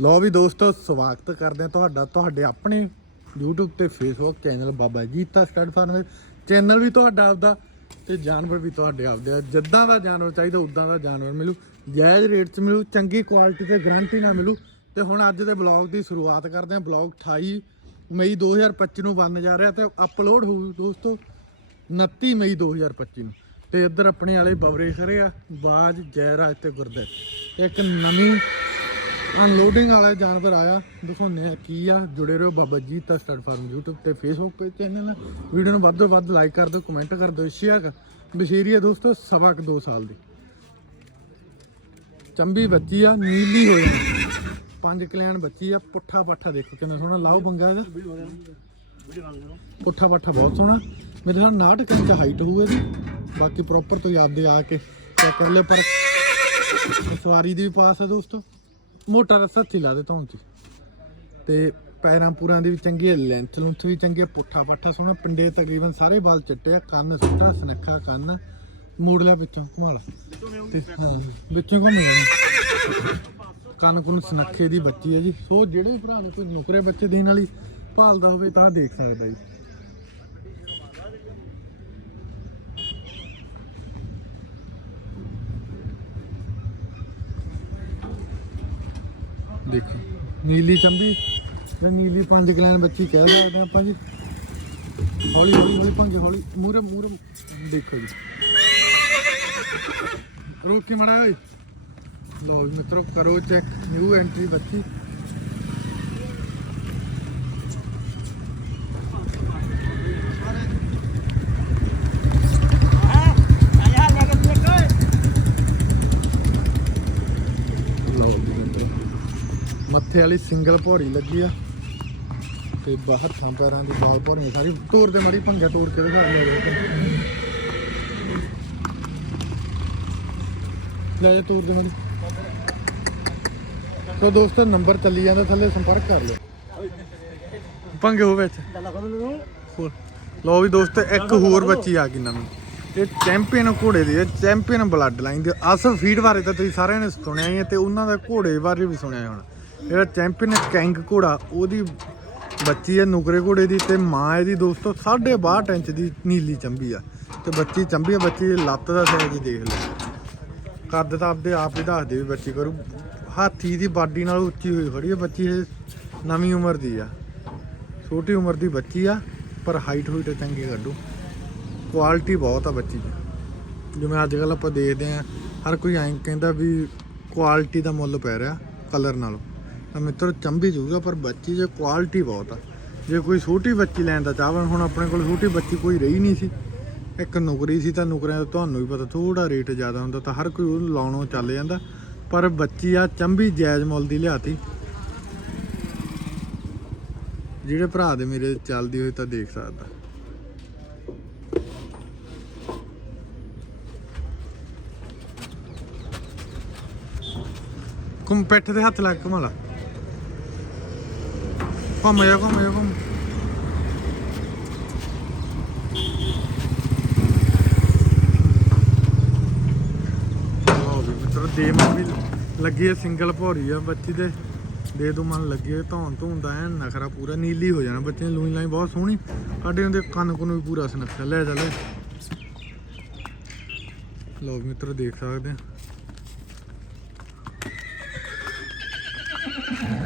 ਲੋ ਵੀ ਦੋਸਤੋ, ਸਵਾਗਤ ਕਰਦੇ ਹਾਂ ਤੁਹਾਡਾ, ਤੁਹਾਡੇ ਆਪਣੇ YouTube ਤੇ Facebook channel Baba Jita stud farm channel ਵੀ ਤੁਹਾਡਾ ਆਪਦਾ ਤੇ ਜਾਨਵਰ ਵੀ ਤੁਹਾਡੇ ਆਪਦੇ ਆ। ਜਿੱਦਾਂ ਦਾ ਜਾਨਵਰ ਚਾਹੀਦਾ, ਉਦਾਂ ਦਾ ਜਾਨਵਰ ਮਿਲੂ। ਜਾਇਜ਼ ਰੇਟ 'ਚ ਮਿਲੂ, ਚੰਗੀ ਕੁਆਲਿਟੀ ਤੇ ਗਾਰੰਟੀ ਨਾਲ ਮਿਲੂ। ਤੇ ਹੁਣ ਅੱਜ ਦੇ ਬਲੌਗ ਦੀ ਸ਼ੁਰੂਆਤ ਕਰਦੇ ਹਾਂ। ਬਲੌਗ 28 ਮਈ 2025 ਨੂੰ ਬਣਨ ਜਾ ਰਿਹਾ ਤੇ ਅਪਲੋਡ ਹੋਊ ਦੋਸਤੋ 29 ਮਈ 2025 ਨੂੰ। ਤੇ ਇੱਧਰ ਆਪਣੇ ਵਾਲੇ ਬਵਰੇ ਖਰੇ ਆ, ਬਾਜ ਜੈਰਾਜ ਤੇ ਗੁਰਦੇਵ ਇੱਕ ਨਵੀਂ ਅਨਲੋਡਿੰਗ ਵਾਲਾ ਜਾਨਵਰ ਆਇਆ, ਦਿਖਾਉਂਦੇ ਆ ਕੀ ਆ। ਜੁੜੇ ਰਹੋ ਬਾਬਾ ਜੀ ਤਾਂ ਸਟਾਰਟ ਫਾਰਮ YouTube ਤੇ Facebook ਪੇਜ ਚੈਨਲ ਵੀਡੀਓ ਨੂੰ ਵੱਧ ਤੋਂ ਵੱਧ ਲਾਈਕ ਕਰ ਦਿਓ ਕਮੈਂਟ ਕਰ ਦਿਓ ਸ਼ੇਅਰ ਬਸ਼ੀਰੀ ਆ ਦੋਸਤੋ, ਸਵਾ ਕੁ 2 ਸਾਲ ਦੀ। ਚੰਬੀ ਬੱਚੀ ਆ, ਨੀਲੀ ਹੋਈ। ਪੰਜ ਕਲਿਆਣ ਬੱਚੀ ਆ, ਪੁੱਠਾ ਪਾਠਾ ਦੇਖੋ ਕਿੰਨਾ ਸੋਹਣਾ, ਲਾਓ ਬੰਗਾ ਇਹਦਾ। ਪੁੱਠਾ ਪਾਠਾ ਬਹੁਤ ਸੋਹਣਾ। ਮੇਰੇ ਨਾਲ 69 ਇੰਚ ਹਾਈਟ ਹੋਊ ਇਹਦੀ। ਬਾਕੀ ਪ੍ਰੋਪਰ ਤੋਂ ਆਪਦੇ ਆ ਕੇ ਚੈੱਕ ਕਰ ਲਿਓ, ਪਰ ਸਵਾਰੀ ਦੀ ਵੀ ਪਾਸ ਹੈ ਦੋਸਤੋ। ਮੋਟਾ ਰਸਾ ਥੀ ਲਾ ਦੇ ਧੌਣ ਚ ਤੇ ਪੈਰਾਂ ਪੂਰਾਂ ਦੀ ਵੀ ਚੰਗੀ ਹੈ ਲੈਂਥ ਲੁੰਥ ਵੀ ਚੰਗੀ ਹੈ ਪੁੱਠਾ ਪਾਠਾ ਸੋਹਣਾ, ਪਿੰਡੇ ਤਕਰੀਬਨ ਸਾਰੇ ਵਾਲ ਚਿੱਟੇ ਆ, ਕੰਨ ਸੁੱਟਾ, ਸਨੱਖਾ ਕੰਨ। ਮੋੜ ਲਿਆ ਵਿੱਚੋਂ, ਘੁਮਾ ਲਾ। ਤੇ ਹਾਂ, ਵਿੱਚੋਂ ਘੁੰਮ ਕੰਨ ਕੁਨ ਸਨੱਖੇ ਦੀ ਬੱਚੀ ਹੈ ਜੀ। ਸੋ ਜਿਹੜੇ ਵੀ ਭਰਾ ਨੇ ਕੋਈ ਨੁਕਰੇ ਬੱਚੇ ਦੇਣ ਵਾਲੀ ਭਾਲਦਾ ਹੋਵੇ ਤਾਂ ਦੇਖ ਸਕਦਾ ਜੀ। ਦੇਖੋ। ਨੀਲੀ ਚੰਬੀ ਜਾਂ ਨੀਲੀ ਪੰਜ ਗਲੈਨ ਬੱਚੀ ਕਹਿ ਸਕਦੇ ਆਪਾਂ ਜੀ। ਹੌਲੀ ਹੌਲੀ ਹੌਲੀ ਪੰਜ, ਹੌਲੀ। ਮੂਰੇ ਮੂਰੇ ਦੇਖੋ ਜੀ। ਰੋਕ ਕੇ ਮੜਾ ਓਏ। ਲੋ ਜੀ ਮਿੱਤਰੋ, ਕਰੋ ਚੈੱਕ ਨਿਊ ਐਂਟਰੀ ਬੱਚੀ ਲਓ ਜੀ ਮਿੱਤਰੋ ਇੱਥੇ ਵਾਲੀ ਸਿੰਗਲ ਭੌੜੀ ਲੱਗੀ ਆ। ਤੇ ਬਾਹਰ ਥਾਂ ਪੈਰਾਂ ਦੀ ਬਹੁਤ ਭੌੜੀਆਂ ਸਾਰੀ ਤੋੜ ਦੇ ਮੜੀ ਭੰਗਿਆ ਤੋੜ ਕੇ ਦਿਖਾ ਲਿਆ ਲੈ ਜਾ ਤੋੜ ਦੇ ਮੜੀ। ਸੋ ਦੋਸਤੋ, ਨੰਬਰ ਚੱਲੀ ਜਾਂਦਾ, ਥੱਲੇ ਸੰਪਰਕ ਕਰ ਲਿਓ। ਭੰਗੇ ਹੋ ਵਿੱਚ। ਹੋਰ। ਲੋ ਵੀ ਦੋਸਤੋ, ਇੱਕ ਹੋਰ ਬੱਚੀ ਆ ਗਈ ਨਵੀਂ। ਇਹ ਚੈਂਪੀਅਨ ਘੋੜੇ ਦੀ ਹੈ ਚੈਂਪੀਅਨ ਬਲੱਡ ਲਾਈਨ ਦੀ। ਅਸਲ ਫੀਡ ਬਾਰੇ ਤਾਂ ਤੁਸੀਂ ਸਾਰਿਆਂ ਨੇ ਸੁਣਿਆ ਹੀ ਹੈ ਤੇ ਉਹਨਾਂ ਦਾ ਘੋੜੇ ਬਾਰੇ ਵੀ ਸੁਣਿਆ ਹੋਣਾ। ਜਿਹੜਾ ਚੈਂਪੀਅਨ ਕੈਂਗ ਘੋੜਾ, ਉਹਦੀ ਬੱਚੀ ਹੈ ਨੁਕਰੇ ਘੋੜੇ ਦੀ ਤੇ ਮਾਂ ਇਹਦੀ ਦੋਸਤੋ 62 ਇੰਚ ਦੀ ਨੀਲੀ ਚੰਬੀ ਆ। ਤੇ ਬੱਚੀ ਚੰਬੀ ਆ, ਬੱਚੀ ਦੀ ਲੱਤ ਦਾ ਸਾਈਜ਼ ਦੇਖ ਲਓ। ਕੱਦ ਤਾਂ ਆਪਦੇ ਆਪ ਹੀ ਦੱਸਦੇ ਵੀ ਬੱਚੀ ਕਰੂ। ਹਾਥੀ ਦੀ ਬਾਡੀ ਨਾਲ ਉੱਚੀ ਹੋਈ ਖੜੀ ਹੈ ਬੱਚੀ ਇਹ ਨਵੀਂ ਉਮਰ ਦੀ ਆ। ਛੋਟੀ ਉਮਰ ਦੀ ਬੱਚੀ ਆ, ਪਰ ਹਾਈਟ ਹੋਈ ਚੰਗੀ ਕੱਢੂ। ਕੁਆਲਿਟੀ ਬਹੁਤ ਆ ਬੱਚੀ ਦੀ। ਜਿਵੇਂ ਅੱਜ ਕੱਲ ਆਪਾਂ ਦੇਖਦੇ ਆ, ਹਰ ਕੋਈ ਐਂ ਕਹਿੰਦਾ ਵੀ ਕੁਆਲਿਟੀ ਦਾ ਮੁੱਲ ਪੈ ਰਿਹਾ ਕਲਰ ਨਾਲੋਂ। ਤਾਂ ਮਿੱਤਰ ਚੰਬੀ ਜੂਗਾ, ਪਰ ਬੱਚੀ 'ਚ ਕੁਆਲਿਟੀ ਬਹੁਤ ਆ। ਜੇ ਕੋਈ ਛੋਟੀ ਬੱਚੀ ਲੈਣ ਦਾ ਚਾਹਵਣ ਹੁਣ ਆਪਣੇ ਕੋਲ ਛੋਟੀ ਬੱਚੀ ਕੋਈ ਰਹੀ ਨਹੀਂ ਸੀ। ਇੱਕ ਨੁਕਰੀ ਸੀ ਤਾਂ ਨੁਕਰਿਆਂ ਦਾ ਤੁਹਾਨੂੰ ਵੀ ਪਤਾ ਥੋੜਾ ਰੇਟ ਜ਼ਿਆਦਾ ਹੁੰਦਾ ਤਾਂ ਹਰ ਕੋਈ ਉਹ ਲਾਉਣੋਂ ਚੱਲ ਜਾਂਦਾ। ਪਰ ਬੱਚੀ ਆ ਚੰਬੀ ਜਾਇਜ਼ ਮੁੱਲ ਦੀ ਲਿਆਤੀ। ਜਿਹੜੇ ਭਰਾ ਦੇ ਮੇਰੇ ਚੱਲਦੀ ਹੋਈ ਤਾਂ ਦੇਖ ਸਕਦਾ। ਕੁੰਮ ਪਿੱਠ ਦੇ ਹੱਥ ਲੱਗ ਕਮਲਾ ਘੁੰਮ ਜਾ ਘੁੰਮ ਜਾ ਘੁੰਮ ਦੇ ਮਨ ਵੀ ਲੱਗੀ ਹੈ ਸਿੰਗਲ ਭੌਰੀ ਆ, ਬੱਚੀ ਦੇ। ਦੇ ਦੋ ਮਨ ਲੱਗੇ ਧੌਣ ਧੂਣ ਦਾ ਐਨ ਨਖਰਾ ਪੂਰਾ ਨੀਲੀ ਹੋ ਜਾਣਾ, ਬੱਚੇ ਨੇ ਲੂਈ ਲਾਈ ਬਹੁਤ ਸੋਹਣੀ। ਸਾਡੇ ਹੁੰਦੇ ਕੰਨ ਕੁਨ ਵੀ ਪੂਰਾ ਸੁਨੱਖਾ, ਲੈ ਜਾ, ਲੈ। ਲਓ ਵੀ ਦੇਖ ਸਕਦੇ ਆ।